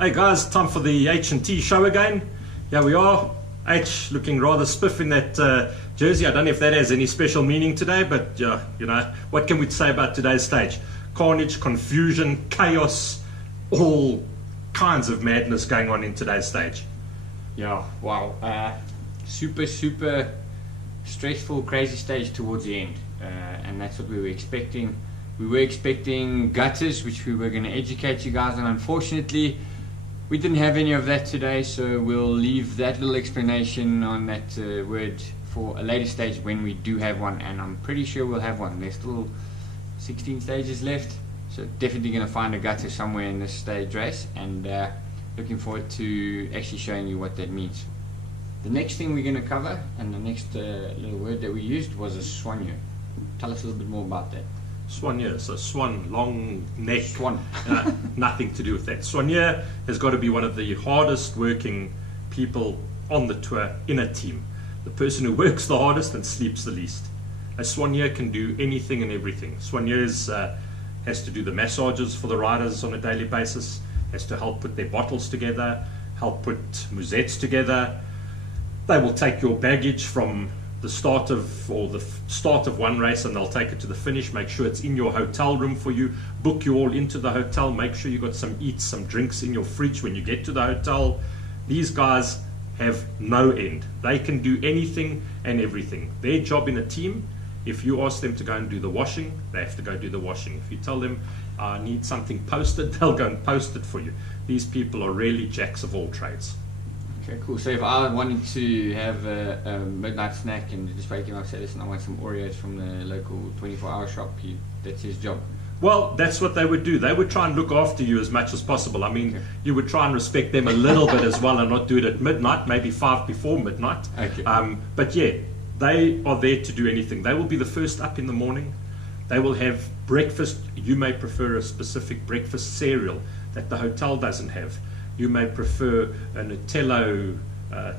Hey guys, time for the H&T show again. Here we are. H looking rather spiff in that jersey. I don't know if that has any special meaning today, but you know, what can we say about today's stage? Carnage, confusion, chaos, all kinds of madness going on in today's stage. Yeah, wow. Super stressful, crazy stage towards the end. And that's what we were expecting. We were expecting gutters, which we were going to educate you guys on. Unfortunately, we didn't have any of that today, so we'll leave that little explanation on that word for a later stage when we do have one, and I'm pretty sure we'll have one. There's still 16 stages left, so definitely going to find a gutter somewhere in this stage race, and looking forward to actually showing you what that means. The next thing we're going to cover, and the next little word that we used, was a soigneur. Tell us a little bit more about that. Soigneur, so swan, long neck. Swan. Nothing to do with that. Soigneur has got to be one of the hardest working people on the tour in a team. The person who works the hardest and sleeps the least. A soigneur can do anything and everything. Soigneurs has to do the massages for the riders on a daily basis, has to help put their bottles together, help put musettes together. They will take your baggage from the start of one race, and they'll take it to the finish, make sure it's in your hotel room for you, book you all into the hotel, make sure you got some eats, some drinks in your fridge when you get to the hotel. These guys have no end. They can do anything and everything. Their job in a team, if you ask them to go and do the washing, they have to go do the washing. If you tell them I need something posted, they'll go and post it for you. These people are really jacks of all trades. Okay, cool. So if I wanted to have a midnight snack and just wake him up and say, listen, I want some Oreos from the local 24-hour shop, that's his job. Well, that's what they would do. They would try and look after you as much as possible. I mean, okay. You would try and respect them a little bit as well and not do it at midnight, maybe 5 before midnight. Okay. But yeah, they are there to do anything. They will be the first up in the morning. They will have breakfast. You may prefer a specific breakfast cereal that the hotel doesn't have. You may prefer a Nutella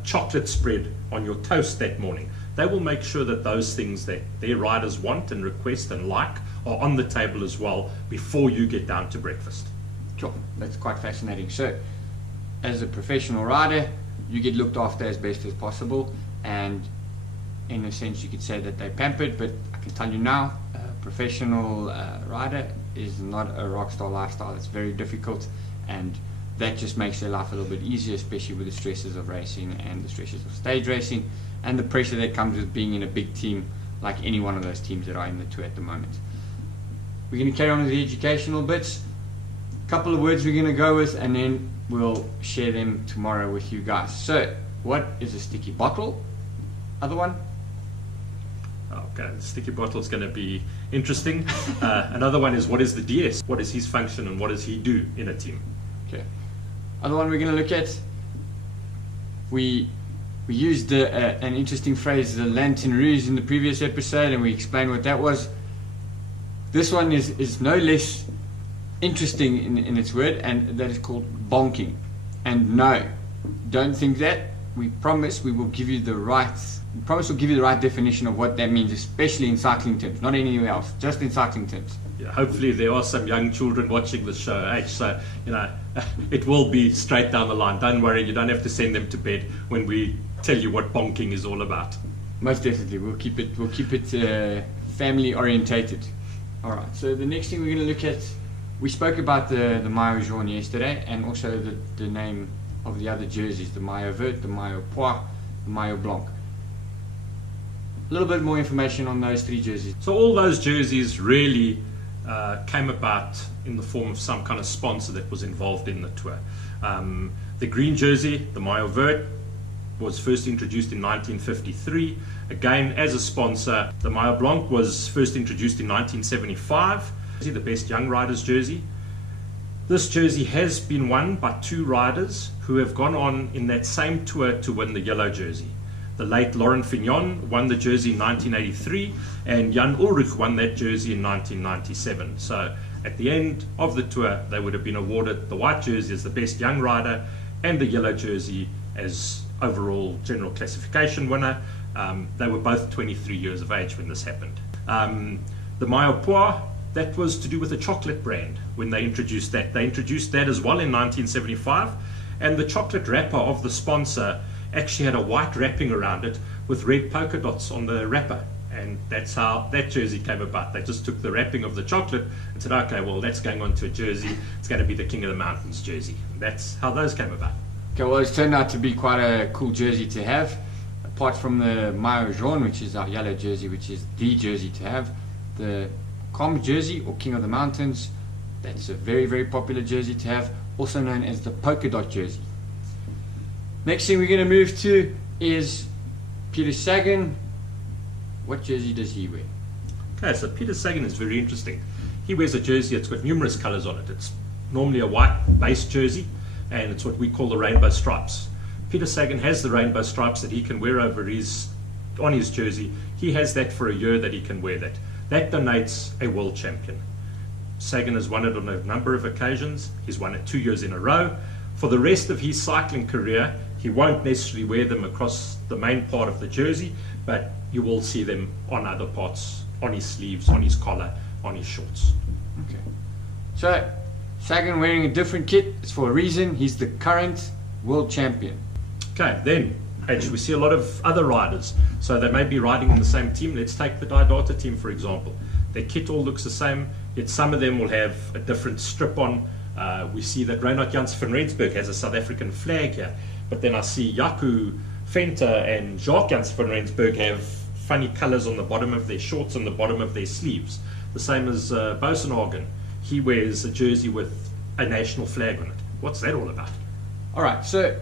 chocolate spread on your toast that morning. They will make sure that those things that their riders want and request and like are on the table as well before you get down to breakfast. Sure, that's quite fascinating. So, as a professional rider, you get looked after as best as possible, and in a sense you could say that they're pampered, but I can tell you now, a professional rider is not a rock star lifestyle. It's very difficult, and that just makes their life a little bit easier, especially with the stresses of racing and the stresses of stage racing and the pressure that comes with being in a big team like any one of those teams that are in the tour at the moment. We're going to carry on with the educational bits. A couple of words we're going to go with, and then we'll share them tomorrow with you guys. So, what is a sticky bottle? Other one? Okay, the sticky bottle is going to be interesting. Another one is, what is the DS? What is his function and what does he do in a team? Okay. Other one we're going to look at, we used an interesting phrase, the lantern rouge, in the previous episode, and we explained what that was. This one is no less interesting in its word, and that is called bonking. And no, don't think that. We promise we will give you the right. We promise we'll give you the right definition of what that means, especially in cycling terms, not anywhere else, just in cycling terms. Yeah, hopefully there are some young children watching the show, H, so you know it will be straight down the line. Don't worry, you don't have to send them to bed when we tell you what bonking is all about. Most definitely, we'll keep it family orientated. All right. So the next thing we're going to look at, we spoke about the maillot jaune yesterday, and also the name of the other jerseys, the maillot vert, the maillot pois, the maillot blanc. A little bit more information on those three jerseys. So all those jerseys really came about in the form of some kind of sponsor that was involved in the tour. The green jersey, the maillot vert, was first introduced in 1953. Again, as a sponsor, the maillot blanc was first introduced in 1975. The best young riders jersey. This jersey has been won by 2 riders who have gone on in that same tour to win the yellow jersey. The late Laurent Fignon won the jersey in 1983, and Jan Ullrich won that jersey in 1997. So at the end of the tour, they would have been awarded the white jersey as the best young rider and the yellow jersey as overall general classification winner. They were both 23 years of age when this happened. The maillot pois that was to do with the chocolate brand when they introduced that. They introduced that as well in 1975, and the chocolate wrapper of the sponsor actually had a white wrapping around it with red polka dots on the wrapper. And that's how that jersey came about. They just took the wrapping of the chocolate and said, okay, well, that's going onto a jersey. It's going to be the King of the Mountains jersey. And that's how those came about. Okay, well, it's turned out to be quite a cool jersey to have. Apart from the maillot jaune, which is our yellow jersey, which is the jersey to have, the Com jersey, or King of the Mountains, that's a very, very popular jersey to have, also known as the polka dot jersey. Next thing we're going to move to is Peter Sagan. What jersey does he wear? Okay, so Peter Sagan is very interesting. He wears a jersey that's got numerous colors on it. It's normally a white base jersey, and it's what we call the rainbow stripes. Peter Sagan has the rainbow stripes that he can wear on his jersey. He has that for a year that he can wear that. That donates a world champion. Sagan has won it on a number of occasions. He's won it 2 years in a row. For the rest of his cycling career, he won't necessarily wear them across the main part of the jersey, but you will see them on other parts, on his sleeves, on his collar, on his shorts. Okay. So, Sagan wearing a different kit, it's for a reason. He's the current world champion. Okay, then, actually, we see a lot of other riders. So they may be riding in the same team. Let's take the Didata team, for example. Their kit all looks the same, yet some of them will have a different strip on. We see that Reinhard Janse van Rensburg has a South African flag here. But then I see Jaco Venter and Jacques Janse van Rensburg have funny colors on the bottom of their shorts and the bottom of their sleeves. The same as Bosenhagen. He wears a jersey with a national flag on it. What's that all about? All right, so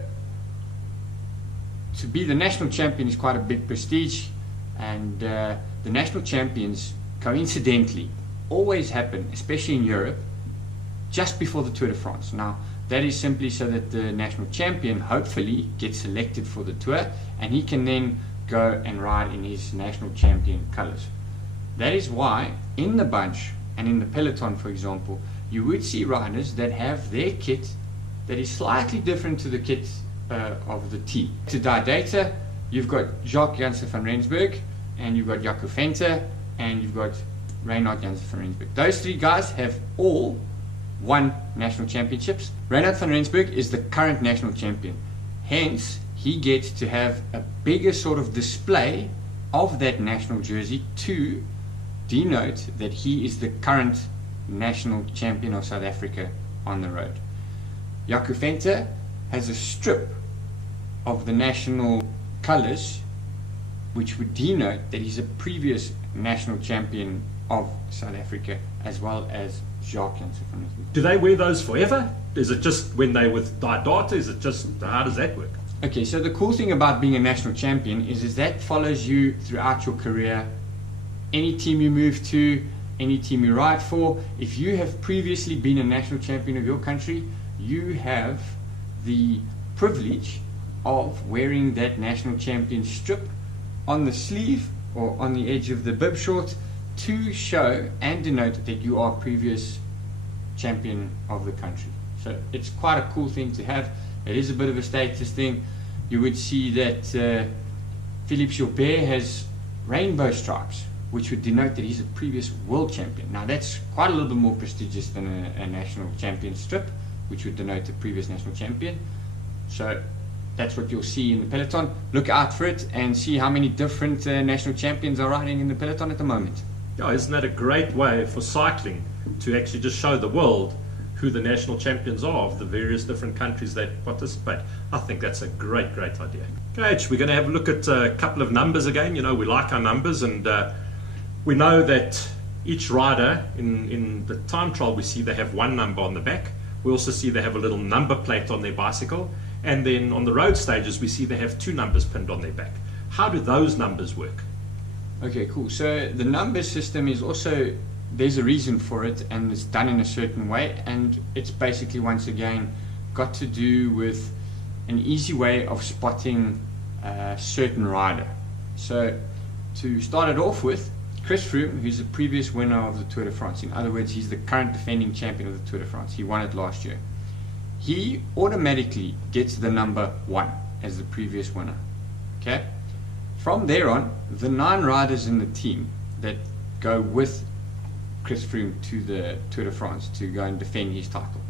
to be the national champion is quite a big prestige, and the national champions, coincidentally, always happen, especially in Europe, just before the Tour de France. Now, that is simply so that the national champion hopefully gets selected for the Tour, and he can then go and ride in his national champion colors. That is why in the bunch and in the peloton, for example, you would see riders that have their kit that is slightly different to the kit of the team. To Didata, you've got Jacques Janse van Rensburg, and you've got Jaco Venter, and you've got Reinhard Janse van Rensburg. Those three guys have all won national championships. Reinhard van Rensburg is the current national champion. Hence, he gets to have a bigger sort of display of that national jersey to denote that he is the current national champion of South Africa on the road. Jaco Venter has a strip of the national colors which would denote that he's a previous national champion of South Africa, as well as Jacques Janse van Rensburg. Do they wear those forever? Is it just when they're with Didata? Is it just, how does that work? Okay, so the cool thing about being a national champion is that follows you throughout your career. Any team you move to, any team you ride for, if you have previously been a national champion of your country, you have the privilege of wearing that national champion strip on the sleeve or on the edge of the bib short to show and denote that you are previous champion of the country. So it's quite a cool thing to have. It is a bit of a status thing. You would see that Philippe Gilbert has rainbow stripes, which would denote that he's a previous world champion. Now that's quite a little bit more prestigious than a national champion strip, which would denote a previous national champion. So that's what you'll see in the peloton. Look out for it and see how many different national champions are riding in the peloton at the moment. Yeah, isn't that a great way for cycling to actually just show the world who the national champions are of the various different countries that participate? I think that's a great, great idea. Okay, we're going to have a look at a couple of numbers again. You know, we like our numbers, and we know that each rider in the time trial, we see they have one number on the back. We also see they have a little number plate on their bicycle, and then on the road stages we see they have two numbers pinned on their back. How do those numbers work? Okay, cool. So the number system is also, there's a reason for it, and it's done in a certain way, and it's basically, once again, got to do with an easy way of spotting a certain rider. So to start it off with, Chris Froome, who's a previous winner of the Tour de France, in other words, he's the current defending champion of the Tour de France, he won it last year, he automatically gets the number 1 as the previous winner. Okay? From there on, the 9 riders in the team that go with Chris Froome to the Tour de France to go and defend his title.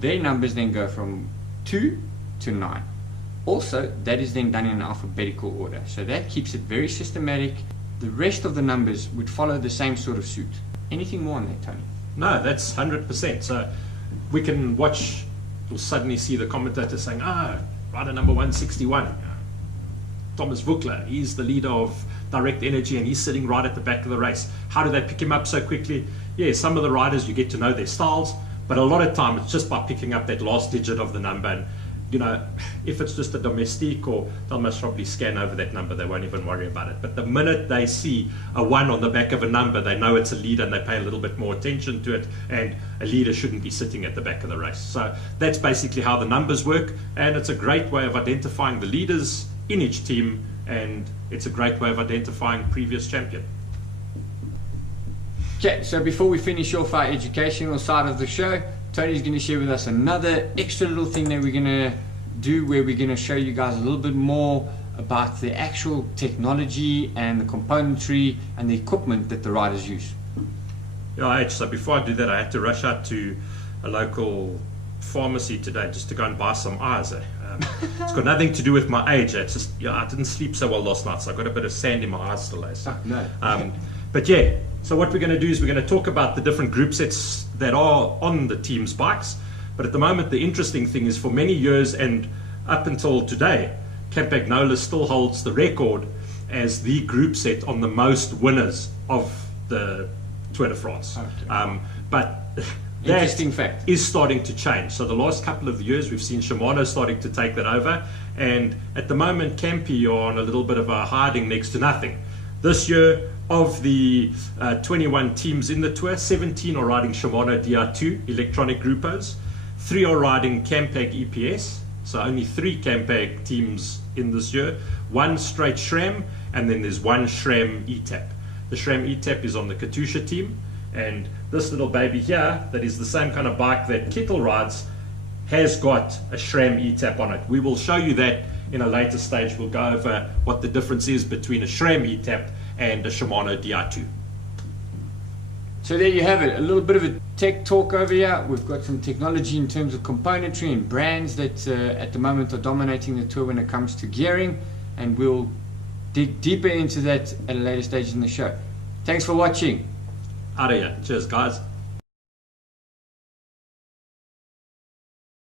Their numbers then go from 2 to 9. Also, that is then done in an alphabetical order, so that keeps it very systematic. The rest of the numbers would follow the same sort of suit. Anything more on that, Tony? No, that's 100%. So we can watch, you'll suddenly see the commentator saying, rider number 161, Thomas Vukler, he's the leader of Direct Energy and he's sitting right at the back of the race. How do they pick him up so quickly? Yeah, some of the riders you get to know their styles, but a lot of time it's just by picking up that last digit of the number. And you know, if it's just a domestique, or they'll most probably scan over that number, they won't even worry about it. But the minute they see a 1 on the back of a number, they know it's a leader and they pay a little bit more attention to it, and a leader shouldn't be sitting at the back of the race. So that's basically how the numbers work, and it's a great way of identifying the leaders in each team, and it's a great way of identifying previous champion. Okay, so before we finish off our educational side of the show, Tony's going to share with us another extra little thing that we're going to do, where we're going to show you guys a little bit more about the actual technology and the componentry and the equipment that the riders use. Yeah, so before I do that, I had to rush out to a local pharmacy today just to go and buy some eyes. It's got nothing to do with my age. It's just, I didn't sleep so well last night, so I got a bit of sand in my eyes still. So. No. But yeah, so what we're going to do is we're going to talk about the different group sets that are on the team's bikes. But at the moment, the interesting thing is, for many years and up until today, Campagnola still holds the record as the group set on the most winners of the Tour de France. Okay. But interesting fact is starting to change. So the last couple of years, we've seen Shimano starting to take that over. And at the moment, Campi are on a little bit of a hiding next to nothing. This year, of the 21 teams in the Tour, 17 are riding Shimano DR2 electronic groupos, 3 are riding Campag EPS, so only 3 Campag teams in this year, 1 straight SRAM, and then there's 1 SRAM ETAP. The SRAM ETAP is on the Katusha team, and this little baby here, that is the same kind of bike that Kittel rides, has got a SRAM ETAP on it. We will show you that in a later stage. We'll go over what the difference is between a SRAM ETAP and a Shimano DR2. So there you have it, a little bit of a tech talk over here. We've got some technology in terms of componentry and brands that at the moment are dominating the Tour when it comes to gearing, and we'll dig deeper into that at a later stage in the show. Thanks for watching. Out of here. Cheers, guys.